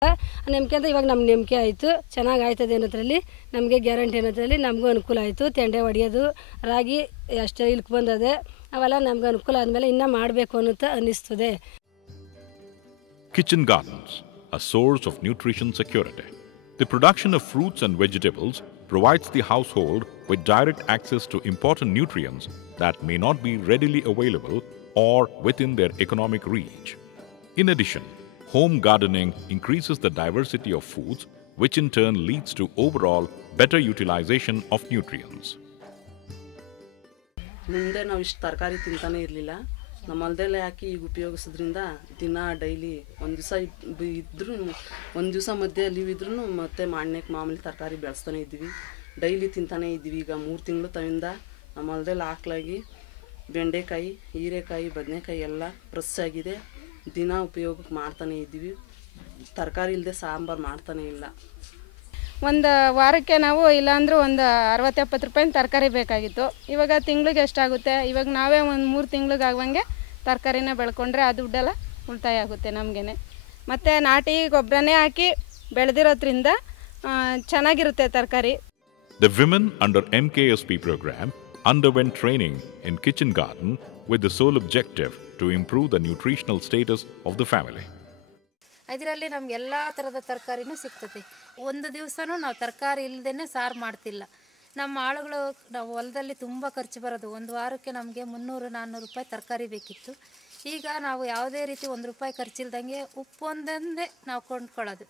ನಂಬಿಕೆ ಅಂತ ಇವಾಗ ನಮ್ಮ ನಂಬಿಕೆ ಆಯಿತು, ಚೆನ್ನಾಗಿ ಆಯ್ತದೆ ಅನ್ನೋದ್ರಲ್ಲಿ ನಮಗೆ ಗ್ಯಾರಂಟಿ ಅನ್ನೋದ್ರಲ್ಲಿ ನಮಗೂ ಅನುಕೂಲ ಆಯಿತು. ತೆಂಡೆ ಹೊಡೆಯೋದು, ರಾಗಿ ಅಷ್ಟೇ ಇಲ್ಕ್ ಬಂದದೆ, ಅವೆಲ್ಲ ನಮ್ಗೆ ಅನುಕೂಲ ಆದಮೇಲೆ ಇನ್ನೂ ಮಾಡಬೇಕು ಅಂತ ಅನ್ನಿಸ್ತದೆ. Kitchen gardens, a source of nutrition security. The production of fruits and vegetables provides the household with direct access to important nutrients that may not be readily available or within their economic reach. In addition, home gardening increases the diversity of foods, which in turn leads to overall better utilization of nutrients. ಮುಂದೆ ನಾವು ಇಷ್ಟು ತರಕಾರಿ ತಿಂತಾನೆ ಇರಲಿಲ್ಲ. ನಮ್ಮ ಹೊಲದಲ್ಲೇ ಹಾಕಿ ಈಗ ಉಪಯೋಗಿಸೋದ್ರಿಂದ ದಿನ ಡೈಲಿ ಒಂದು ದಿವಸ ಮಧ್ಯೆ ಲೀವ್ ಇದ್ರೂ ಮತ್ತೆ ಮಾಡನೇಕ್ಕೆ ಮಾಮೂಲಿ ತರಕಾರಿ ಬೆಳೆಸ್ತಾನೆ ಇದ್ವಿ, ಡೈಲಿ ತಿಂತಾನೆ ಇದ್ವಿ. ಈಗ 3 ತಿಂಗಳು ತವಿಂದ ನಮ್ಮ ಹೊಲದಲ್ಲಿ ಹಾಕ್ಲಾಗಿ ಬೆಂಡೆಕಾಯಿ, ಹೀರೆಕಾಯಿ, ಬದನೆಕಾಯಿ ಎಲ್ಲ ಫ್ರೆಶ್ ಆಗಿದೆ. ದಿನ ಉಪಯೋಗಕ್ಕೆ ಮಾಡ್ತಾನೆ ಇದ್ವಿ, ತರಕಾರಿ ಇಲ್ಲದೆ ಸಾಂಬಾರು ಮಾಡ್ತಾನೆ ಇಲ್ಲ. ಒಂದು ವಾರಕ್ಕೆ ನಾವು ಇಲ್ಲಾಂದ್ರೂ ಒಂದು 60-70 ರೂಪಾಯಿನ ತರಕಾರಿ ಬೇಕಾಗಿತ್ತು. ಇವಾಗ ತಿಂಗಳಿಗೆ ಎಷ್ಟಾಗುತ್ತೆ? ಇವಾಗ ನಾವೇ ಒಂದು 3 ತಿಂಗಳಿಗೆ ಆಗುವಂಗೆ ತರಕಾರಿನ ಬೆಳ್ಕೊಂಡ್ರೆ ಆ ದುಡ್ಡೆಲ್ಲ ಉಳಿತಾಯ ಆಗುತ್ತೆ ನಮಗೇನೆ. ಮತ್ತು ನಾಟಿ ಗೊಬ್ಬರನೇ ಹಾಕಿ ಬೆಳೆದಿರೋದ್ರಿಂದ ಚೆನ್ನಾಗಿರುತ್ತೆ ತರಕಾರಿ. The women under MKSP program underwent training in kitchen garden with the sole objective to improve the nutritional status of the family. ಇದರಲ್ಲಿ ನಮ್ಗೆ ಎಲ್ಲ ಥರದ ತರಕಾರಿನೂ ಸಿಗ್ತದೆ. ಒಂದು ದಿವಸನೂ ನಾವು ತರಕಾರಿ ಇಲ್ಲದೇ ಸಾರು ಮಾಡ್ತಿಲ್ಲ. ನಮ್ಮ ಆಳುಗಳು ನಾವು ಹೊಲದಲ್ಲಿ ತುಂಬ ಖರ್ಚು ಬರೋದು. ಒಂದು ವಾರಕ್ಕೆ ನಮಗೆ 300-400 ರೂಪಾಯಿ ತರಕಾರಿ ಬೇಕಿತ್ತು. ಈಗ ನಾವು ಯಾವುದೇ ರೀತಿ 1 ರೂಪಾಯಿ ಖರ್ಚಿಲ್ದಂಗೆ ಉಪ್ಪು ಒಂದೊಂದೇ ನಾವು ಕೊಂಡ್ಕೊಳ್ಳೋದು.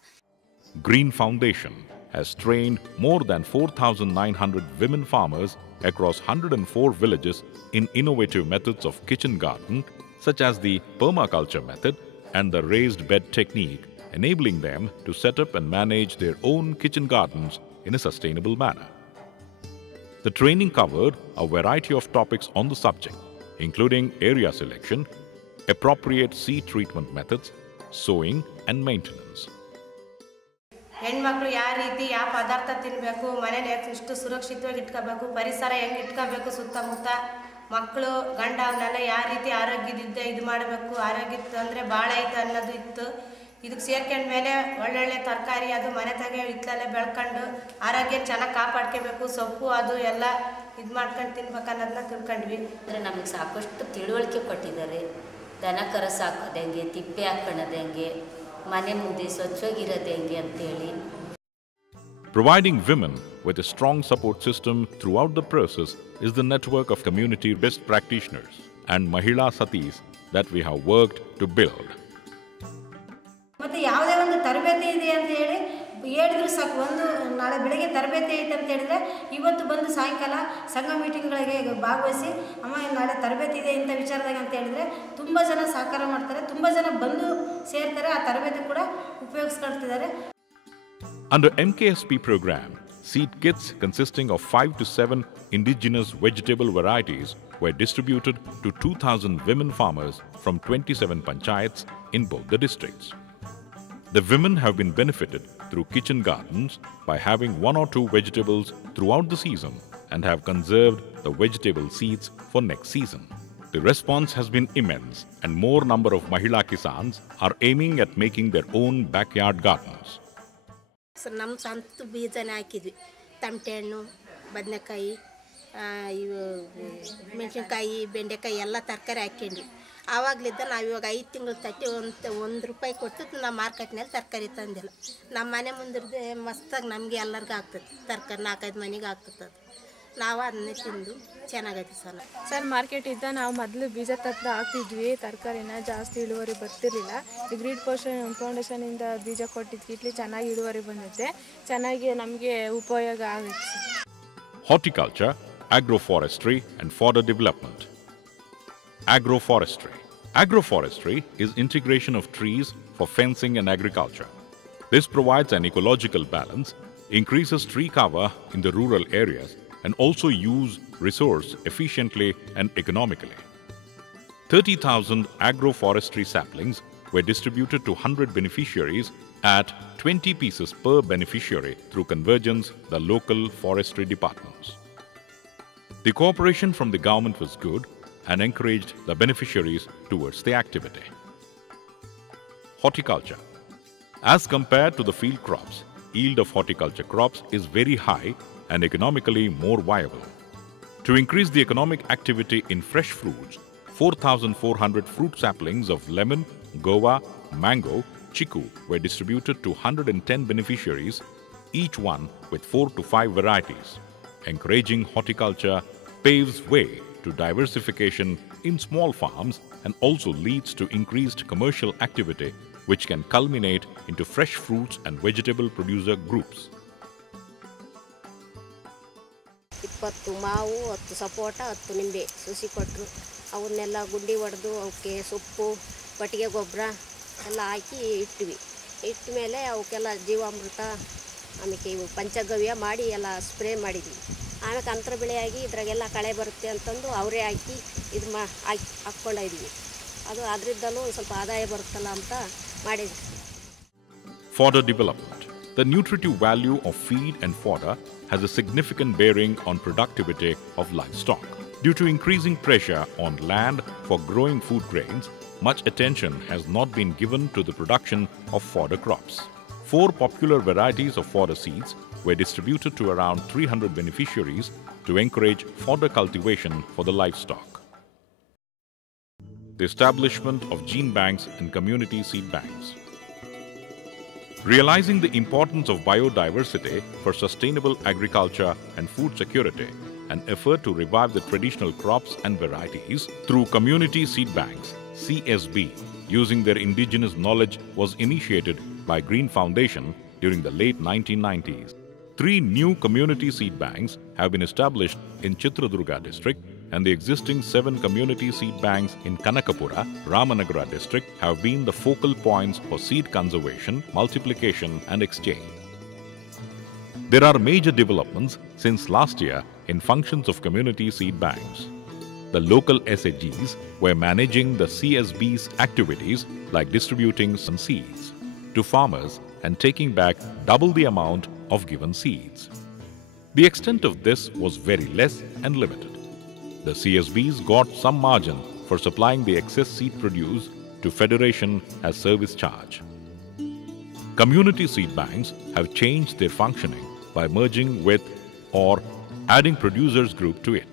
Green Foundation has trained more than 4,900 women farmers across 104 villages in innovative methods of kitchen garden, such as the permaculture method and the raised bed technique, enabling them to set up and manage their own kitchen gardens in a sustainable manner. The training covered a variety of topics on the subject, including area selection, appropriate seed treatment methods, sowing and maintenance. ಹೆಣ್ಮಕ್ಳು ಯಾವ ರೀತಿ ಯಾವ ಪದಾರ್ಥ ತಿನ್ನಬೇಕು, ಮನೇಲಿ ಎಷ್ಟು ಸುರಕ್ಷಿತವಾಗಿ ಇಟ್ಕೋಬೇಕು, ಪರಿಸರ ಹೆಂಗೆ ಇಟ್ಕೋಬೇಕು, ಸುತ್ತಮುತ್ತ ಮಕ್ಕಳು ಗಂಡ ಅವನ್ನೆಲ್ಲ ಯಾವ ರೀತಿ ಆರೋಗ್ಯದಿದ್ದ ಇದು ಮಾಡಬೇಕು, ಆರೋಗ್ಯದ ಅಂದರೆ ಭಾಳ ಐತೆ ಅನ್ನೋದು ಇತ್ತು. ಇದಕ್ಕೆ ಸೇರ್ಕೊಂಡ ಮೇಲೆ ಒಳ್ಳೊಳ್ಳೆ ತರಕಾರಿ ಅದು ಮನೆ ತಗೆ ಹಿತ್ತಲಲ್ಲೇ ಬೆಳ್ಕೊಂಡು ಆರೋಗ್ಯ ಚೆನ್ನಾಗಿ ಕಾಪಾಡ್ಕೋಬೇಕು, ಸೊಪ್ಪು ಅದು ಎಲ್ಲ ಇದು ಮಾಡ್ಕೊಂಡು ತಿನ್ಬೇಕು ಅನ್ನೋದನ್ನ ತಿಳ್ಕೊಂಡ್ವಿ. ಅಂದರೆ ನಮಗೆ ಸಾಕಷ್ಟು ತಿಳುವಳಿಕೆ ಕೊಟ್ಟಿದ್ದಾರೆ. ದನ ಕರ ಸಾಕೋದು ಹೆಂಗೆ, ತಿಪ್ಪೆ ಹಾಕೊಳ್ಳೋದು ಹೆಂಗೆ, ಮನೆ ಮುಂದೆ ಸ್ವಚ್ಛವಾಗಿರೋದು ಹೆಂಗೆ ಅಂತೇಳಿ. Providing women with a strong support system throughout the process is the network of community best practitioners and Mahila Satis that we have worked to build. ಮತ್ತು ಯಾವುದೇ ಒಂದು ತರಬೇತಿ ಇದೆ ಅಂತ ಹೇಳಿ ಹೇಳಿದ್ರು ಸಾಕು. ಒಂದು ನಾಳೆ ಬೆಳಗ್ಗೆ ತರಬೇತಿ ಐತೆ ಅಂತ ಹೇಳಿದ್ರೆ ಇವತ್ತು ಬಂದು ಸಾಯಂಕಾಲ ಸಂಘ ಮೀಟಿಂಗ್ಗಳಿಗೆ ಭಾಗವಹಿಸಿ ಅಮ್ಮ ನಾಳೆ ತರಬೇತಿ ಇದೆ ಇಂಥ ವಿಚಾರದಾಗ ಅಂತ ಹೇಳಿದ್ರೆ ತುಂಬ ಜನ ಸಹಕಾರ ಮಾಡ್ತಾರೆ, ತುಂಬ ಜನ ಬಂದು ಸೇರ್ತಾರೆ, ಆ ತರಬೇತಿ ಕೂಡ ಉಪಯೋಗಿಸ್ಕೊಳ್ತಿದ್ದಾರೆ. Under MKSP program, seed kits consisting of 5 to 7 indigenous vegetable varieties were distributed to 2,000 women farmers from 27 panchayats in both the districts. The women have been benefited through kitchen gardens by having 1 or 2 vegetables throughout the season and have conserved the vegetable seeds for next season. The response has been immense and more number of Mahila Kisans are aiming at making their own backyard gardens. ನಮ್ಮ ಸ್ವಂತ ಬೀಜನೇ ಹಾಕಿದ್ವಿ. ತಮಟೆ ಹಣ್ಣು, ಬದನೆಕಾಯಿ, ಇವು ಮೆಣಸಿನ್ಕಾಯಿ, ಬೆಂಡೆಕಾಯಿ ಎಲ್ಲ ತರಕಾರಿ ಹಾಕ್ಕೊಂಡ್ವಿ. ಆವಾಗಲಿದ್ದ ನಾವು ಇವಾಗ 5 ತಿಂಗಳು ತಟ್ಟಿ 1 ರೂಪಾಯಿ ಕೊಟ್ಟು ನಾವು ಮಾರ್ಕೆಟ್ನಲ್ಲಿ ತರಕಾರಿ ತಂದಿಲ್ಲ. ನಮ್ಮ ಮನೆ ಮುಂದಿರದೆ ಮಸ್ತಾಗಿ ನಮಗೆ ಎಲ್ಲರಿಗೂ ಆಗ್ತದೆ ತರಕಾರಿ, 4-5 ಮನೆಗೆ ಆಗ್ತದೆ. ನಾವು ಅದನ್ನೇ ತಿಂದು ಚೆನ್ನಾಗೈತೆ ಸರ್. ಮಾರ್ಕೆಟ್ ಇದ್ದ ನಾವು ಮೊದಲು ಬೀಜ ತಪ್ಪು ಹಾಕ್ತಿದ್ವಿ, ತರಕಾರಿನ ಜಾಸ್ತಿ ಇಳುವರಿ ಬರ್ತಿರ್ಲಿಲ್ಲ. ಈ ಗ್ರೀಡ್ ಫೌಂಡೇಶನಿಂದ ಬೀಜ ಕೊಟ್ಟಿದ್ಕಿಟ್ಲಿ ಚೆನ್ನಾಗಿ ಇಳುವರಿ ಬಂದಿದೆ, ಚೆನ್ನಾಗಿ ನಮಗೆ ಉಪಯೋಗ ಆಗುತ್ತೆ. Horticulture, agroforestry and fodder development. Agroforestry. Agroforestry is integration of trees for fencing and agriculture. This provides an ecological balance, increases tree cover in the rural areas, and also use resource efficiently and economically. 30,000 agroforestry saplings were distributed to 100 beneficiaries at 20 pieces per beneficiary through Convergence, the local forestry departments. The cooperation from the government was good and encouraged the beneficiaries towards the activity. Horticulture. As compared to the field crops, yield of horticulture crops is very high and economically more viable. To increase the economic activity in fresh fruits, 4,400 fruit saplings of lemon, guava, mango, chiku were distributed to 110 beneficiaries, each one with 4 to 5 varieties. Encouraging horticulture paves way to diversification in small farms and also leads to increased commercial activity, which can culminate into fresh fruits and vegetable producer groups. 20 ಮಾವು 10 ಸಪೋಟ 10 ನಿಂಬೆ ಸುಸಿ ಕೊಟ್ಟರು. ಅವನ್ನೆಲ್ಲ ಗುಂಡಿ ಹೊಡೆದು ಅವಕ್ಕೆ ಸೊಪ್ಪು ಪಟ್ಟಿಗೆ ಗೊಬ್ಬರ ಎಲ್ಲ ಹಾಕಿ ಇಟ್ವಿ. ಇಟ್ಟ ಮೇಲೆ ಅವಕ್ಕೆಲ್ಲ ಜೀವಾಮೃತ ಆಮೇಲೆ ಇವು ಪಂಚಗವ್ಯ ಮಾಡಿ ಎಲ್ಲ ಸ್ಪ್ರೇ ಮಾಡಿದ್ವಿ. ಆಮೇಲೆ ಅಂತರ ಬೆಳೆಯಾಗಿ ಇದ್ರಾಗೆಲ್ಲ ಕಳೆ ಬರುತ್ತೆ ಅಂತಂದು ಅವರೇ ಹಾಕಿ ಇದು ಹಾಕ್ಕೊಂಡಿದ್ವಿ. ಅದು ಅದರಿಂದಲೂ ಸ್ವಲ್ಪ ಆದಾಯ ಬರುತ್ತಲ್ಲ ಅಂತ ಮಾಡಿದ್ವಿ. Fodder development. The nutritive value of feed and fodder has a significant bearing on productivity of livestock. Due to increasing pressure on land for growing food grains, much attention has not been given to the production of fodder crops. 4 popular varieties of fodder seeds were distributed to around 300 beneficiaries to encourage fodder cultivation for the livestock. The establishment of gene banks and community seed banks. Realizing the importance of biodiversity for sustainable agriculture and food security, an effort to revive the traditional crops and varieties through community seed banks, CSB, using their indigenous knowledge was initiated by Green Foundation during the late 1990s. 3 new community seed banks have been established in Chitradurga district, and the existing 7 community seed banks in Kanakapura, Ramanagara district have been the focal points for seed conservation, multiplication and exchange. There are major developments since last year in functions of community seed banks. The local SAGs were managing the CSB's activities like distributing some seeds to farmers and taking back double the amount of given seeds. The extent of this was very less and limited. The CSBs got some margin for supplying the excess seed produce to Federation as service charge. Community seed banks have changed their functioning by merging with or adding producers group to it.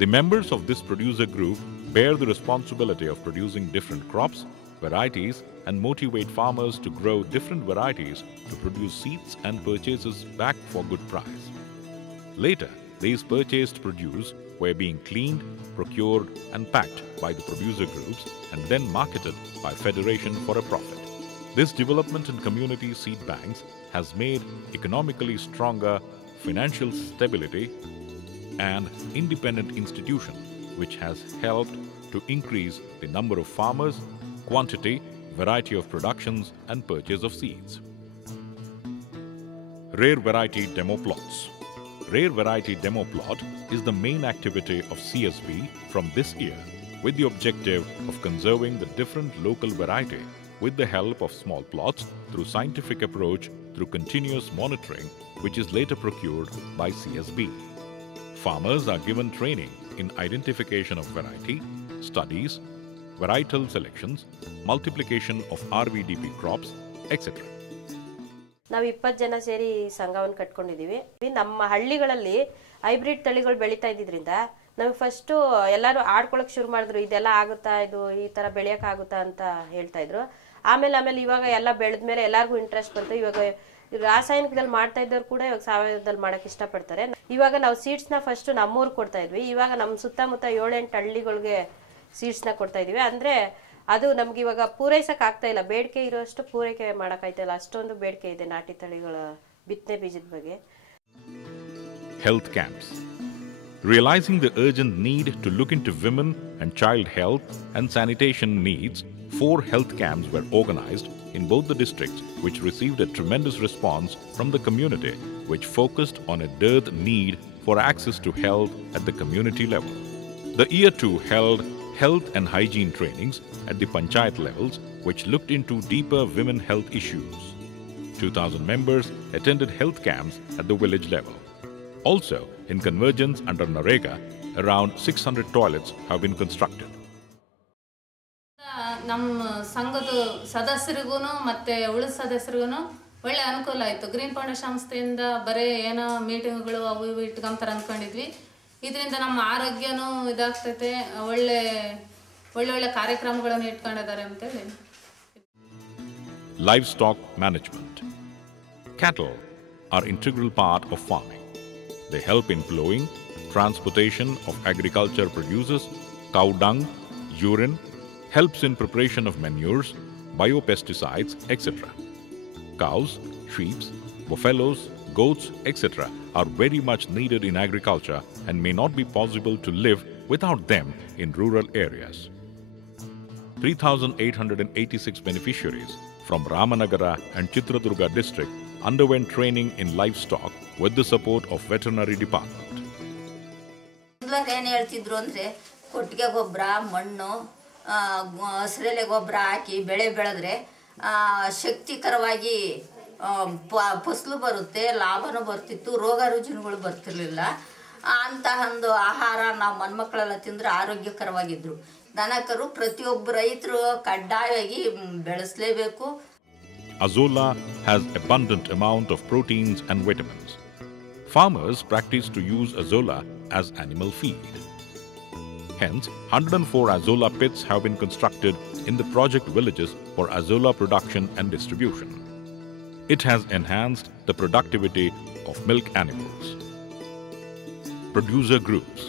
The members of this producer group bear the responsibility of producing different crops, varieties, and motivate farmers to grow different varieties to produce seeds and purchases back for good price. Later, these purchased produce were being cleaned, procured and packed by the producer groups and then marketed by Federation for a profit. This development in community seed banks has made economically stronger financial stability and independent institution, which has helped to increase the number of farmers, quantity, variety of productions and purchase of seeds. Rare variety demo plots. Rare variety demo plot is the main activity of CSB from this year, with the objective of conserving the different local variety with the help of small plots through scientific approach through continuous monitoring, which is later procured by CSB. Farmers are given training in identification of variety, studies, varietal selections, multiplication of RVDP crops, etc. ನಾವು 20 ಜನ ಸೇರಿ ಸಂಘವನ್ನು ಕಟ್ಕೊಂಡಿದ್ದೀವಿ. ನಮ್ಮ ಹಳ್ಳಿಗಳಲ್ಲಿ hybrid ತಳಿಗಳು ಬೆಳೀತಾ ಇದ್ದಿದ್ರಿಂದ ನಮಗೆ first ಎಲ್ಲರೂ ಆಡ್ಕೊಳಕ್ ಶುರು ಮಾಡಿದ್ರು, ಇದೆಲ್ಲ ಆಗುತ್ತಾ, ಇದು ಈ ತರ ಬೆಳೆಯಕ್ ಆಗುತ್ತಾ ಅಂತ ಹೇಳ್ತಾ ಇದ್ರು. ಆಮೇಲೆ ಇವಾಗ ಎಲ್ಲ ಬೆಳೆದ್ಮೇಲೆ ಎಲ್ಲರಿಗೂ ಇಂಟ್ರೆಸ್ಟ್ ಬರುತ್ತೆ. ಇವಾಗ ರಾಸಾಯನಿಕದಲ್ಲಿ ಮಾಡ್ತಾ ಇದ್ದವ್ರು ಕೂಡ ಇವಾಗ ಸಾವಯವದಲ್ಲಿ ಮಾಡಕ್ ಇಷ್ಟಪಡ್ತಾರೆ. ಇವಾಗ ನಾವು ಸೀಡ್ಸ್ ನ ಫಸ್ಟ್ ನಮ್ಮೂರ್ ಕೊಡ್ತಾ ಇದ್ವಿ, ಇವಾಗ ನಮ್ಮ ಸುತ್ತಮುತ್ತ 7-8 ಹಳ್ಳಿಗಳಿಗೆ ಸೀಡ್ಸ್ ನ ಕೊಡ್ತಾ ಇದೀವಿ. ಅಂದ್ರೆ ಅದು ನಮ್ಗೆ ಇವಾಗ ಪೂರೈಸಕ್ ಆಗ್ತಾ ಇಲ್ಲ, ಬೇಡಿಕೆ ಇರೋಷ್ಟು ಪೂರೈಕೆ ಮಾಡಕ್ ಆಯ್ತಾ ಇಲ್ಲ, ಅಷ್ಟೊಂದು ಬೇಡಿಕೆ ಇದೆ ನಾಟಿ ತಳಿಗಳ ಬಿತ್ತನೆ ಬೀಜದ ಬಗ್ಗೆ. Health camps. Realizing the urgent need to look into women and child health and sanitation needs, 4 health camps were organized in both the districts, which received a tremendous response from the community, which focused on a dearth need for access to health at the community level. The Year 2 held health and hygiene trainings at the panchayat levels, which looked into deeper women health issues. 2,000 members attended health camps at the village level. Also, in Convergence under NREGA, around 600 toilets have been constructed. ನಮ್ಮ ಸಂಘದ ಸದಸ್ಯರಿಗೂ ಮತ್ತು ಉಳಿದ ಸದಸ್ಯರಿಗೂ ಒಳ್ಳೆ ಅನುಕೂಲ ಆಯಿತು. Green foundation ಸಂಸ್ಥೆಯಿಂದ ಬರೀ ಏನೋ ಮೀಟಿಂಗ್ಗಳು ಅವು ಇವು ಇಟ್ಕೊಂತಾರೆ ಅಂದ್ಕೊಂಡಿದ್ವಿ. ಇದರಿಂದ ನಮ್ಮ ಆರೋಗ್ಯನೂ ಇದಾಗ್ತೈತೆ, ಒಳ್ಳೆ ಕಾರ್ಯಕ್ರಮಗಳನ್ನು ಇಟ್ಕೊಂಡಿದ್ದಾರೆ ಅಂತೇಳಿ. Livestock management. Cattle are integral part of farming. They help in plowing, transportation of agriculture produces, cow dung, urine, helps in preparation of manures, biopesticides, etc. Cows, sheep, buffaloes, goats, etc. are very much needed in agriculture and may not be possible to live without them in rural areas. 3,886 beneficiaries from Ramanagara and Chitradurga district underwent training in livestock with the support of veterinary department. ಏನು ಹೇಳ್ತಿದ್ರು ಅಂದರೆ ಕೊಟ್ಟಿಗೆ ಗೊಬ್ಬರ, ಮಣ್ಣು, ಹಸಿರೆಲೆ ಗೊಬ್ಬರ ಹಾಕಿ ಬೆಳೆ ಬೆಳೆದ್ರೆ ಶಕ್ತಿಕರವಾಗಿ ಫಸಲು ಬರುತ್ತೆ, ಲಾಭನೂ ಬರ್ತಿತ್ತು, ರೋಗ ರುಜಿನಗಳು ಬರ್ತಿರ್ಲಿಲ್ಲ. ಅಂತಹ ಒಂದು ಆಹಾರ ನಾವು ಮನ್ಮಕ್ಕಳೆಲ್ಲ ತಿಂದರೆ ಆರೋಗ್ಯಕರವಾಗಿದ್ದರು. ದನಕರು ಪ್ರತಿಯೊಬ್ಬ ರೈತರು ಕಡ್ಡಾಯವಾಗಿ ಬೆಳೆಸಲೇಬೇಕು. Azolla has abundant amount of proteins and vitamins. Farmers practice to use azolla as animal feed. Hence, 104 azolla pits have been constructed in the project villages for azolla production and distribution. It has enhanced the productivity of milk animals. Producer groups.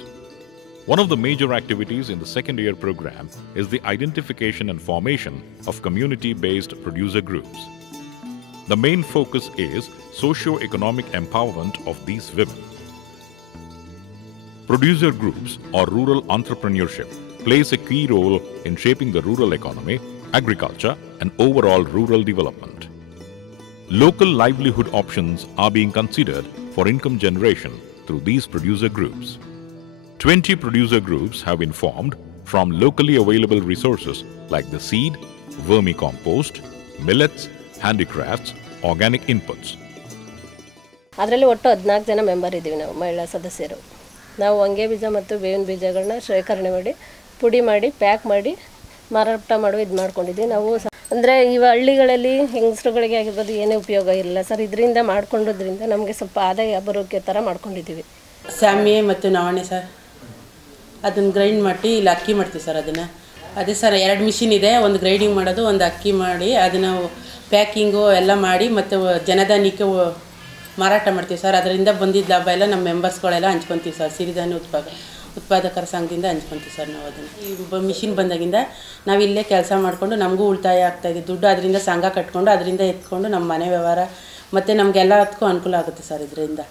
One of the major activities in the second year program is the identification and formation of community-based producer groups. The main focus is socio-economic empowerment of these women. Producer groups or rural entrepreneurship plays a key role in shaping the rural economy, agriculture, and overall rural development. Local livelihood options are being considered for income generation through these producer groups. 20 producer groups have been formed from locally available resources like the seed, vermicompost, millets, handicrafts, organic inputs. ಅದರಲ್ಲಿ ಒಟ್ಟು 14 ಜನ member ಇದ್ದೀವಿ ನಾವು ಮಹಿಳಾ ಸದಸ್ಯರು. ನಾವು ಹೊಂಗೆ ಬೀಜ ಮತ್ತು ಬೇವಿನ ಬೀಜಗಳನ್ನ ಶೇಖರಣೆ ಮಾಡಿ ಪುಡಿ ಮಾಡಿ ಪ್ಯಾಕ್ ಮಾಡಿ ಮಾರಾಟ ಮಾಡುವ ಇದು ಮಾಡ್ಕೊಂಡಿದ್ವಿ. ನಾವು ಅಂದರೆ ಈ ಹಳ್ಳಿಗಳಲ್ಲಿ ಹೆಂಗಸರುಗಳಿಗೆ ಆಗಿರ್ಬೋದು ಏನೇ ಉಪಯೋಗ ಇಲ್ಲ ಸರ್. ಇದರಿಂದ ಮಾಡ್ಕೊಂಡೋದ್ರಿಂದ ನಮಗೆ ಸ್ವಲ್ಪ ಆದಾಯ ಬರೋಕ್ಕೆ ಥರ ಮಾಡ್ಕೊಂಡಿದ್ದೀವಿ. ಸ್ಯಾಮೆ ಮತ್ತು ನವಣೆ ಸರ್, ಅದನ್ನು ಗ್ರೈಂಡ್ ಮಾಡಿ ಇಲ್ಲಿ ಅಕ್ಕಿ ಮಾಡ್ತೀವಿ ಸರ್. ಅದನ್ನು ಅದೇ ಸರ್ 2 ಮಿಷಿನ್ ಇದೆ, ಒಂದು ಗ್ರೈಂಡಿಂಗ್ ಮಾಡೋದು, ಒಂದು ಅಕ್ಕಿ ಮಾಡಿ ಅದನ್ನು ಪ್ಯಾಕಿಂಗು ಎಲ್ಲ ಮಾಡಿ ಮತ್ತು ಜನಧನಿಕೆ ಮಾರಾಟ ಮಾಡ್ತೀವಿ ಸರ್. ಅದರಿಂದ ಬಂದಿದ್ದ ಲಾಭ ಎಲ್ಲ ನಮ್ಮ ಮೆಂಬರ್ಸ್ಗಳೆಲ್ಲ ಹಂಚ್ಕೊತೀವಿ ಸರ್. ಸಿರಿಧಾನ್ಯ ಉತ್ಪಾದಕರ ಸಂಘದಿಂದ ಹಂಚ್ಕೊತೀವಿ ಸರ್ ನಾವು ಅದನ್ನು. ಈ ಮಿಷಿನ್ ಬಂದಾಗಿಂದ ನಾವು ಇಲ್ಲೇ ಕೆಲಸ ಮಾಡಿಕೊಂಡು ನಮಗೂ ಉಳಿತಾಯ ಆಗ್ತಾಯಿದೆ ದುಡ್ಡು. ಅದರಿಂದ ಸಂಘ ಕಟ್ಕೊಂಡು ಅದರಿಂದ ಎತ್ಕೊಂಡು ನಮ್ಮ ಮನೆ ವ್ಯವಹಾರ ಮತ್ತು ನಮಗೆಲ್ಲದಕ್ಕೂ ಅನುಕೂಲ ಆಗುತ್ತೆ ಸರ್ ಇದರಿಂದ.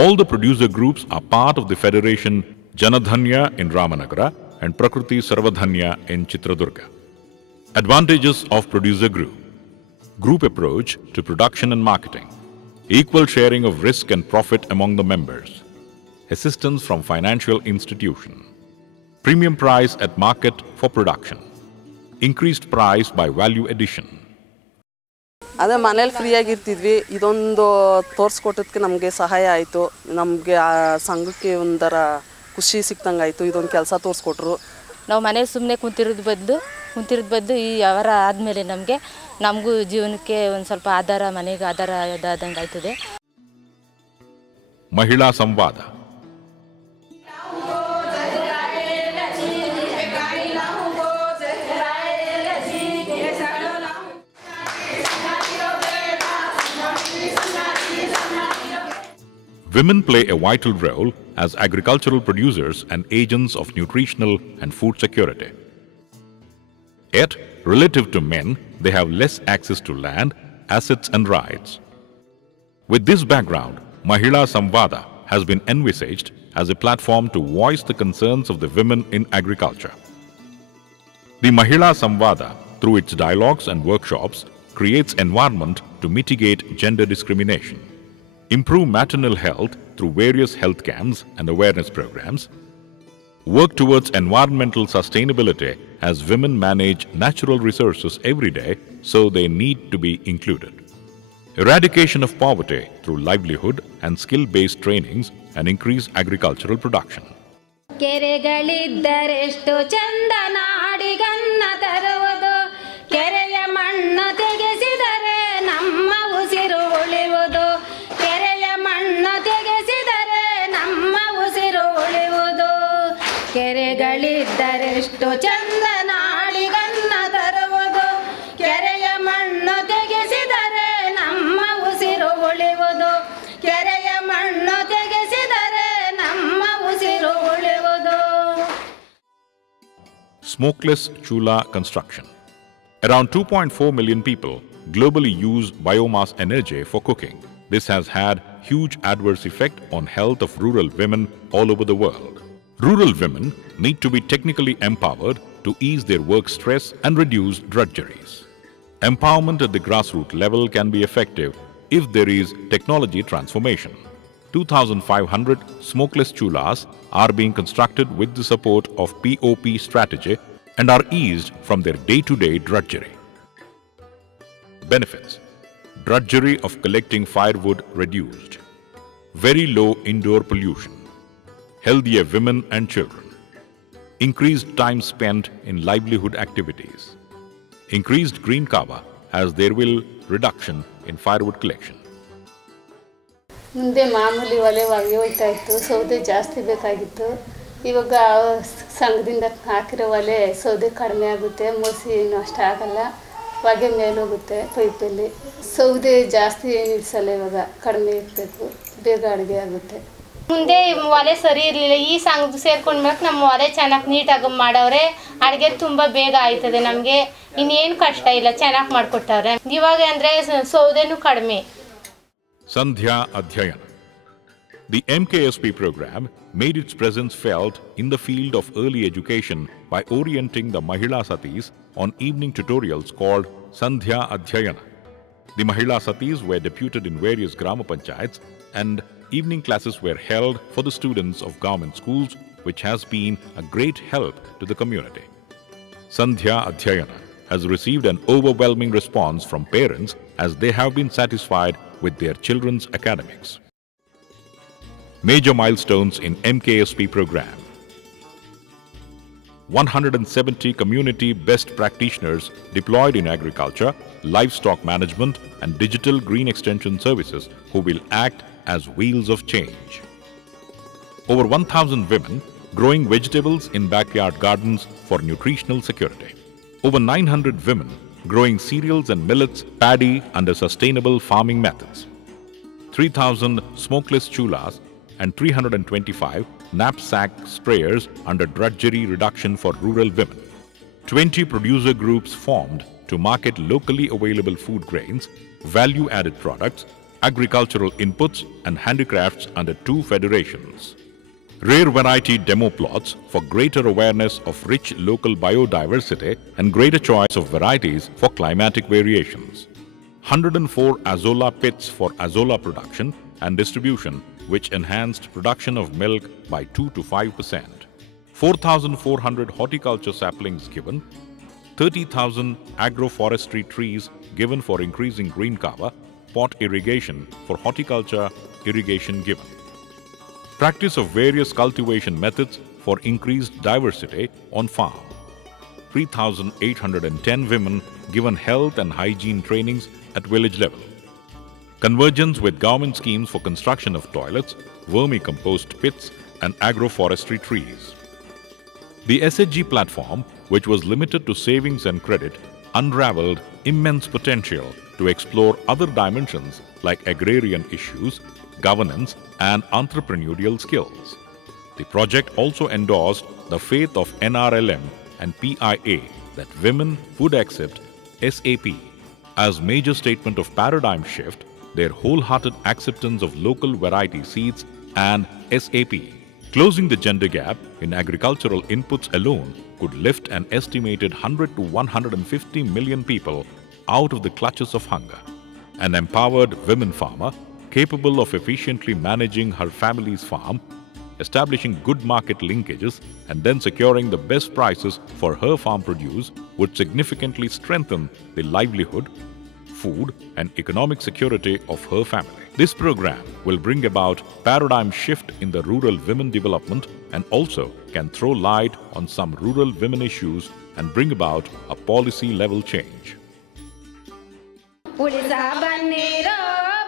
All the producer groups are part of the Federation Janadhanya in Ramanagara and Prakriti Sarvadhanya in Chitradurga. Advantages of producer group. Group approach to production and marketing. Equal sharing of risk and profit among the members. Assistance from financial institution. Premium price at market for production. Increased price by value addition. ಅದೇ ಮನೇಲಿ ಫ್ರೀಯಾಗಿರ್ತಿದ್ವಿ. ಇದೊಂದು ತೋರಿಸ್ಕೊಟ್ಟದಕ್ಕೆ ನಮಗೆ ಸಹಾಯ ಆಯಿತು. ನಮಗೆ ಆ ಸಂಘಕ್ಕೆ ಒಂಥರ ಖುಷಿ ಸಿಕ್ತಂಗೆ ಆಯಿತು. ಇದೊಂದು ಕೆಲಸ ತೋರಿಸ್ಕೊಟ್ರು. ನಾವು ಮನೇಲಿ ಸುಮ್ಮನೆ ಕುಂತಿರೋದು ಬದ್ದು ಈ ವ್ಯವಹಾರ ಆದಮೇಲೆ ನಮಗೂ ಜೀವನಕ್ಕೆ ಒಂದು ಸ್ವಲ್ಪ ಆಧಾರ, ಮನೆಗೆ ಆಧಾರ ಆದಂಗೆ ಆಯ್ತದೆ. ಮಹಿಳಾ ಸಂವಾದ. Women play a vital role as agricultural producers and agents of nutritional and food security. Yet, relative to men, they have less access to land, assets and rights. With this background, Mahila Samvada has been envisaged as a platform to voice the concerns of the women in agriculture. The Mahila Samvada, through its dialogues and workshops, creates environment to mitigate gender discrimination, improve maternal health through various health camps and awareness programs, work towards environmental sustainability as women manage natural resources every day, so they need to be included. Eradication of poverty through livelihood and skill-based trainings and increase agricultural production. ಕೆರೆಗಳಿದ್ದರೆಷ್ಟು ಚಂದ ನಾಡಿಗನ್ನ ತರುವುದು ಕೆರೆಯ ಮಣ್ಣು ತೆಗೆಸಿದರೆ ನಮ್ಮ ಉಸಿರು ಉಳಿಯುವುದು ಕೆರೆಯ ಮಣ್ಣು ತೆಗೆಸಿದರೆ ನಮ್ಮ ಉಸಿರು ಉಳಿಯುವುದು ಕೆರೆಗಳಿದ್ದರೆಷ್ಟು ಚಂದ ನಾಡಿಗನ್ನ ತರುವುದು ಕೆರೆಯ ಮಣ್ಣು ತೆಗೆಸಿದರೆ ನಮ್ಮ ಉಸಿರು ಉಳಿಯುವುದು ಕೆರೆಯ ಮಣ್ಣು ತೆಗೆಸಿದರೆ ನಮ್ಮ ಉಸಿರು ಉಳಿಯುವುದು. Smokeless chula construction. Around 2.4 million people globally use biomass energy for cooking. This has had huge adverse effect on health of rural women all over the world. Rural women need to be technically empowered to ease their work stress and reduce drudgeries. Empowerment at the grassroots level can be effective if there is technology transformation. 2,500 smokeless chulas are being constructed with the support of POP strategy and are eased from their day-to-day drudgery. Benefits: drudgery of collecting firewood reduced, very low indoor pollution, healthier women and children, increased time spent in livelihood activities, increased green cover as there will reduction in firewood collection. ಮುಂದೆ ಮಾಮೂಲಿ ಒಲೆ ಹೋಗ್ತಾ ಇತ್ತು, ಸೌದೆ ಜಾಸ್ತಿ ಬೇಕಾಗಿತ್ತು. ಇವಾಗ ಸಂಘದಿಂದ ಹಾಕಿರೋ ಒಲೆ ಸೌದೆ ಕಡಿಮೆ ಆಗುತ್ತೆ, ಮೋಸಿ ಇನ್ನೂ ಅಷ್ಟು ಆಗಲ್ಲ, ಹೊಗೆ ಮೇಲೆ ಹೋಗುತ್ತೆ ಪೈಪಲ್ಲಿ. ಸೌದೆ ಜಾಸ್ತಿ ನಿಲ್ಲಿಸಲ್ಲ, ಇವಾಗ ಕಡಿಮೆ ಇರಬೇಕು, ಬೇಗ ಅಡುಗೆ ಆಗುತ್ತೆ. ಮುಂದೆ ಒಲೆ ಸರಿ ಇರಲಿಲ್ಲ, ಈ ಸಂಘ ಸೇರ್ಕೊಂಡ್ಮೇಲೆ ನಮ್ಮ ಒಲೆ ಚೆನ್ನಾಗಿ ನೀಟಾಗಿ ಮಾಡವ್ರೆ, ಅಡುಗೆ ತುಂಬ ಬೇಗ ಆಯ್ತದೆ, ನಮಗೆ ಇನ್ನೇನು ಕಷ್ಟ ಇಲ್ಲ, ಚೆನ್ನಾಗಿ ಮಾಡಿಕೊಟ್ಟವ್ರೆ. ಇವಾಗ ಅಂದರೆ ಸೌದೆನೂ ಕಡಿಮೆ. Sandhya Adhyayana. The MKSP program made its presence felt in the field of early education by orienting the Mahila Satis on evening tutorials called Sandhya Adhyayana. The Mahila Satis were deputed in various Grama Panchayats and evening classes were held for the students of government schools, which has been a great help to the community. Sandhya Adhyayana has received an overwhelming response from parents as they have been satisfied with their children's academics. Major milestones in MKSP program. 170 community best practitioners deployed in agriculture, livestock management and digital green extension services who will act as wheels of change. Over 1,000 women growing vegetables in backyard gardens for nutritional security. Over 900 women growing cereals and millets, paddy under sustainable farming methods. 3,000 smokeless chulas and 325 knapsack sprayers under drudgery reduction for rural women. 20 producer groups formed to market locally available food grains, value-added products, agricultural inputs and handicrafts under 2 federations. Rare variety demo plots for greater awareness of rich local biodiversity and greater choice of varieties for climatic variations. 104 Azolla pits for Azolla production and distribution, which enhanced production of milk by 2 to 5%. 4,400 horticulture saplings given, 30,000 agroforestry trees given for increasing green cover, pot irrigation for horticulture irrigation given. Practice of various cultivation methods for increased diversity on farm. 3,810 women given health and hygiene trainings at village level. Convergence with government schemes for construction of toilets, vermicompost pits and agroforestry trees. The SHG platform, which was limited to savings and credit, unraveled immense potential to explore other dimensions like agrarian issues, governance and entrepreneurial skills. The project also endorsed the faith of NRLM and PIA that women would accept SAP. As major statement of paradigm shift, their wholehearted acceptance of local variety seeds and SAP. Closing the gender gap in agricultural inputs alone could lift an estimated 100 to 150 million people out of the clutches of hunger. An empowered women farmer capable of efficiently managing her family's farm, establishing good market linkages and then securing the best prices for her farm produce would significantly strengthen the livelihood, food and economic security of her family. This program will bring about paradigm shift in the rural women development and also can throw light on some rural women issues and bring about a policy level change. ಉಳಿಸ ಬನ್ನೀರೋ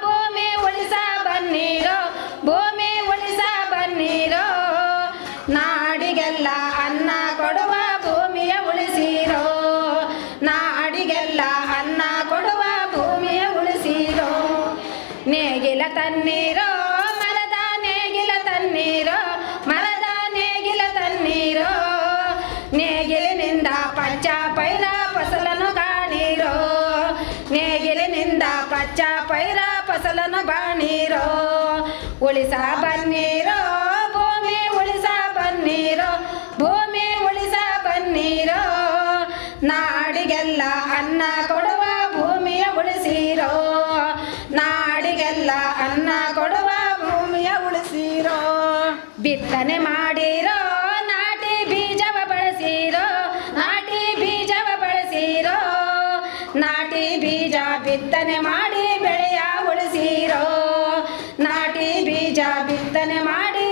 ಭೂಮಿ ಉಳಿಸ ಬನ್ನೀರೋ ಭೂಮಿ ಉಳಿಸ ಬನ್ನೀರೋ ನಾಡಿಗೆಲ್ಲ ಅನ್ನ ಕೊಡುವ ಭೂಮಿಯ ಉಳಿಸಿರೋ ನಾಡಿಗೆಲ್ಲ ಅನ್ನ ಕೊಡುವ ಭೂಮಿಯ ಉಳಿಸಿರೋ ನೇಗಿಲ ತನ್ನೀರೋ ಮರದ ನೇಗಿಲ ತನ್ನೀರೋ ಮರದ ನೇಗಿಲ ತನ್ನೀರೋ ನೇಗಿಲಿನಿಂದ ಪಚ್ಚ ಪೈರ ಫಸಲನ್ನು ಕಾಣೀರೋ ನೇಗಿಲಿನಿಂದ ಪಚ್ಚ ಪೈರ ಫಸಲನ್ನು ಬಾಣೀರೋ ಉಳಿಸ ಬನ್ನೀರೋ ಭೂಮಿ ಉಳಿಸ ಬನ್ನೀರೋ ಭೂಮಿ ಉಳಿಸ ಬನ್ನೀರೋ ನಾಡಿಗೆಲ್ಲ ಅನ್ನ ಕೊಡುವ ಭೂಮಿಯ ಉಳಿಸಿರೋ ನಾಡಿಗೆಲ್ಲ ಅನ್ನ ಕೊಡುವ ಭೂಮಿಯ ಉಳಿಸಿರೋ ಬಿತ್ತನೆ ಮಾಡಿರೋ ನಾಟಿ ಬೀಜವ ಬಳಸಿರೋ ನಾಟಿ ಬೀಜವ ಬಳಸಿರೋ ನಾಟಿ ಬೀಜ ಬಿತ್ತನೆ ಮಾಡಿ ಬೆಳೆಯ ಉಳಿಸಿರೋ ನಾಟಿ ಬೀಜ ಬಿತ್ತನೆ ಮಾಡಿ